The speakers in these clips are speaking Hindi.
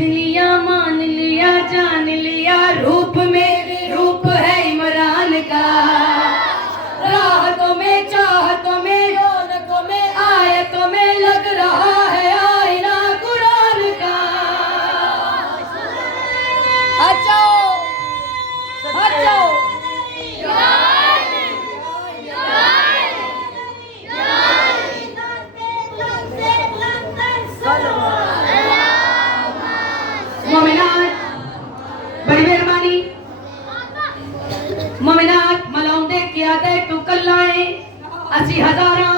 लिया, मान लिया, जान लिया, रूप मेरे रूप है इमरान का। राहतों में, चाहतों में, रौनकों में, आयतों में लग रहा है आईना कुरान का। अच्छा अच्छा बड़ी मेहरबानी मोमिनात मलाउंदे किया दे तू कल्लाए असी हजारा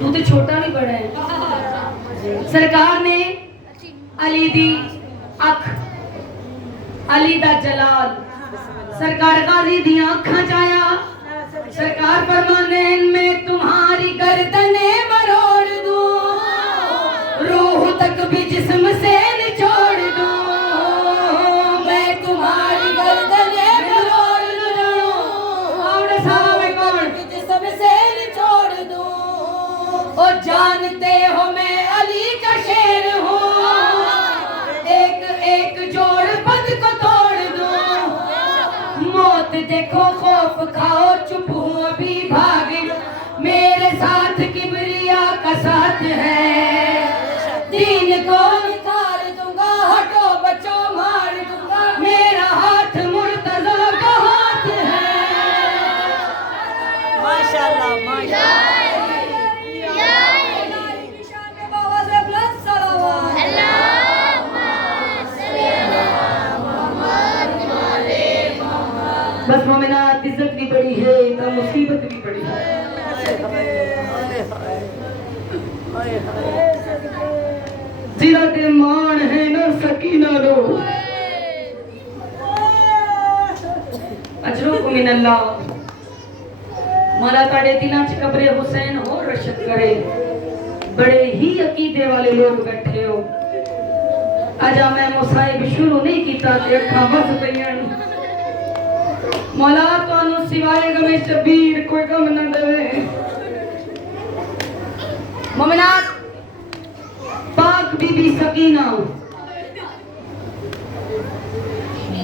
तू तो छोटा नहीं बड़ा है। सरकार ने अली दी अख अली दा जलाल सरकार गाजी दी अखां चाया। सरकार फरमाने मैं तुम्हारी गर्दने मरोड़ दूं, रूह तक भी जिस्म से निचोड़ दूं। मैं तुम्हारी गर्दने मरोड़ दूं, और सावे कौन जिस्म से निचोड़ दूं। ओ जानते हो मैं अली का शेर हूँ, एक एक जोड़ बद को तोड़ दूं। मौत देखो खौफ खाओ चुप हूँ अभी भाग, मेरे साथ किबरिया का साथ है। दीन को निकाल दूंगा, हटो बचो मार दूंगा, मेरा हाथ मुर्तजा का हाथ है। माशाल्लाह माशाल्लाह। बस मोमिनात इज्जत भी बड़ी है तो मुसीबत भी बड़ी है। जिला ते मान है ना सकीना रो अजरो को मिनल्लाह। मौला ताड़े दिलां च कब्रे हुसैन हो रशद करे। बड़े ही अकीदे वाले लोग बैठे हो। अजा मैं मुसाइब शुरू नहीं कीता ते अखां बस पईयां। मौला तानू सिवाय गमे शबीर कोई गम न देवे। मोमिनात पाक बीबी सकीना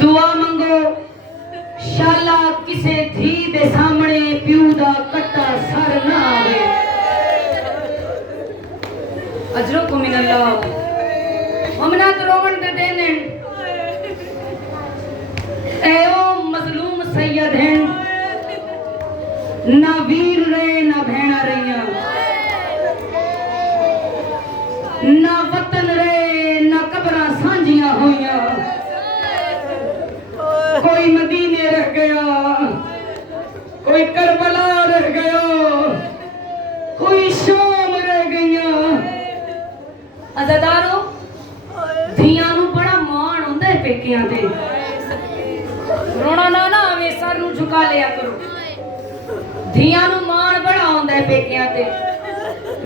दुआ मंगो शाला किसे धी दे सामने प्यू दा कट्टा सर ना आवे। अजरो को मिनल्लाह। मोमिनात रोवन दे देने एओ मजलूम सैयद हैं, ना वीर रहे ना भेड़ा रहिया, ना वतन रहे ना कब्रां सांझियां होइयां। कोई मदीने रह गया, कोई करबला रह गया, कोई शाम रह गईया। अज़ादारो धियां नूं बड़ा मान हुंदा है पेकियां ते। रोना ना ना आवे, सर नूं झुका लिया करो। धियां नूं मान बड़ा हुंदा है पेकियां ते।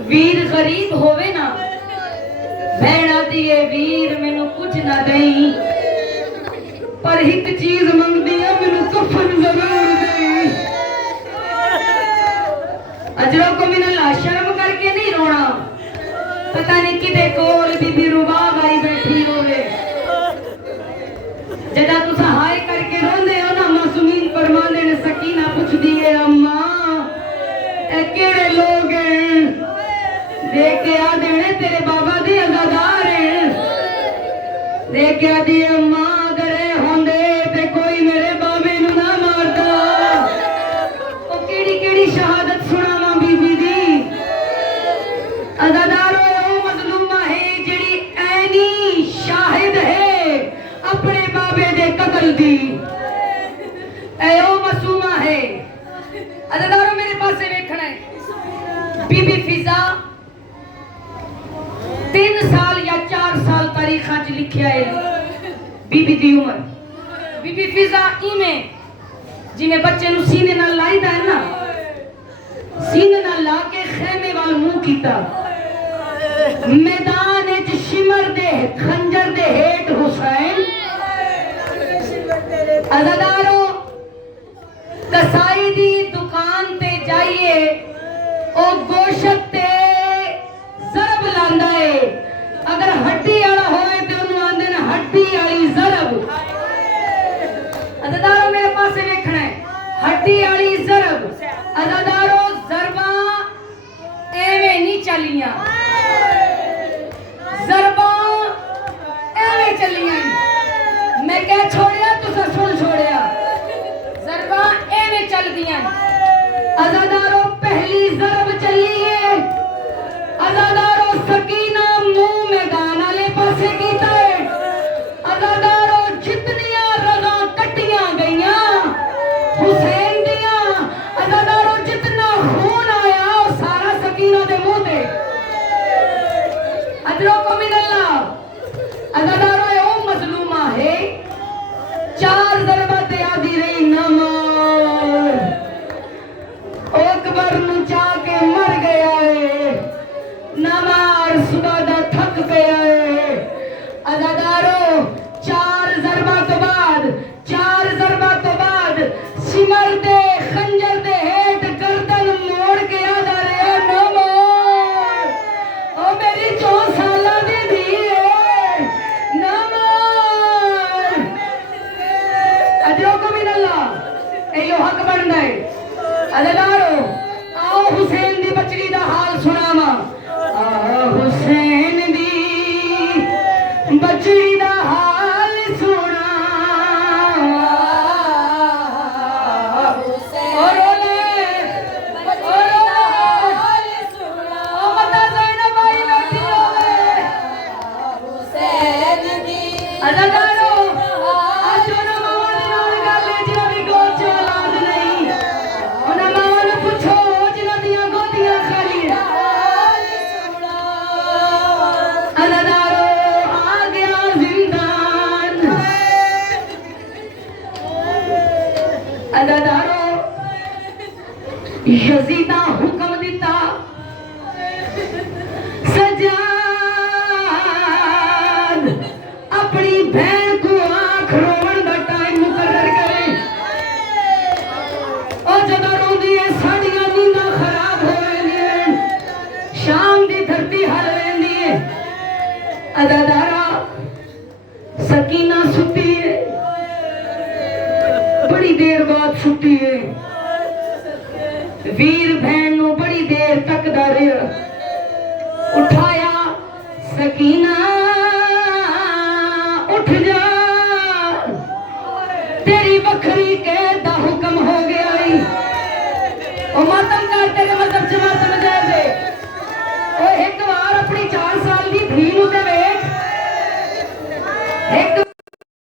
वीर गरीब होवे ना भैणा दिए वीर मैनू कुछ ना देई, पर एक चीज मंगदी है मैनू कफन जरूर देई। अजरो को मिनल्लाह शर्म करके नहीं रोना। पता नहीं किदे कोल बीबी रुबाब आई बैठी होवे। जदा तुसा हाय करके रोंदे हो ना मासूमीन फरमांदे ने सकीना पुछदी है अम्मा ए केड़े लोग हैं? देख के आ देने तेरे बाबा दी अज़ादार हैं। देख के आदी अम्मा अगर होंदे ते कोई मेरे बाबे नू ना मारदा। ओ केड़ी केड़ी शहादत सुनावां बीबी दी। अज़ादारो ओ मजलूमा है जेड़ी ऐनी शाहिद है अपने बाबे दे कत्ल दी। ए ओ मासूमा है। अज़ादारो मेरे पासे देखना है। बीबी फिजा 3 साल या 4 साल तारीखां च लिखिया है बीबी दी उम्र। बीबी फिजा इवें जिवें बच्चे नूं सीने नाल लाईदा है ना, सीने नाल ला के खेमे वाल मुंह कीता। मैदान च शिमर दे खंजर दे हेठ हुसैन। अज़ादारो कसाई दी दुकान ते जाइए ओ गोश्त ते ज़रब लांदा है। अगर हड्डी वाला वालियां जरबा एवें चलियां मैं कह छोड़िया तुसा सुन छोड़िया जरबा एवें चल दियां अज़ादारों पहली जरब चली है अज़ादारों सकीना मुंह में गाना ले पासे कीता है अज़ादारों जितनियां रगा कटियां गईयां हुसैन दियां अज़ादारों जितना खून आया वो सारा सकीना दे मुंह ते अजरो को मिनल्ला अज़ादारों ये वो मजलूमा है 4 ज़रबा ते आदी रही नमाज अकबर नु जाके मर गया है नमार सुबह दा थक गया है अज़ादारों 4 ज़रबा तो बाद सिमर दे खंजर दे हेठ गर्दन मोड़ के आदा रे नमार ओ मेरी 4 साला दी धी है नमार अजरो को मिनल्ला ए यो हक बनदा है अज़ादारों आओ हुसैन दी बचड़ी दा हाल सुनावा हुसैन दी बचड़ी दा हाल सुना और ओले ओ मता ज़ैनब आई बैठी होवे अज़ादारों आज ना मावा दी नाल गल है जिन्हां दी गोद च औलाद नहीं उन्हां मावां नूं पुछो जिन्हां दियां गोदियां खाली है अज़ादारों आ गया जिंदान अज़ादारों यज़ीदा हुक्म दिता सज्जाद अपनी बहन को आंख रोवन दा टाइम मुकर्रर करे और जदों रोंदी है साडियां नींदां खराब हो वेंदियां शाम दी धरती हल वेंदी है अज़ादारा सकीना सुती है बड़ी देर बाद सुती है वीर बहन नु बड़ी देर तक रहा उठाया सकीना उठ जा तेरी बखरी के दा हुक्म हो गया ओ मातम करते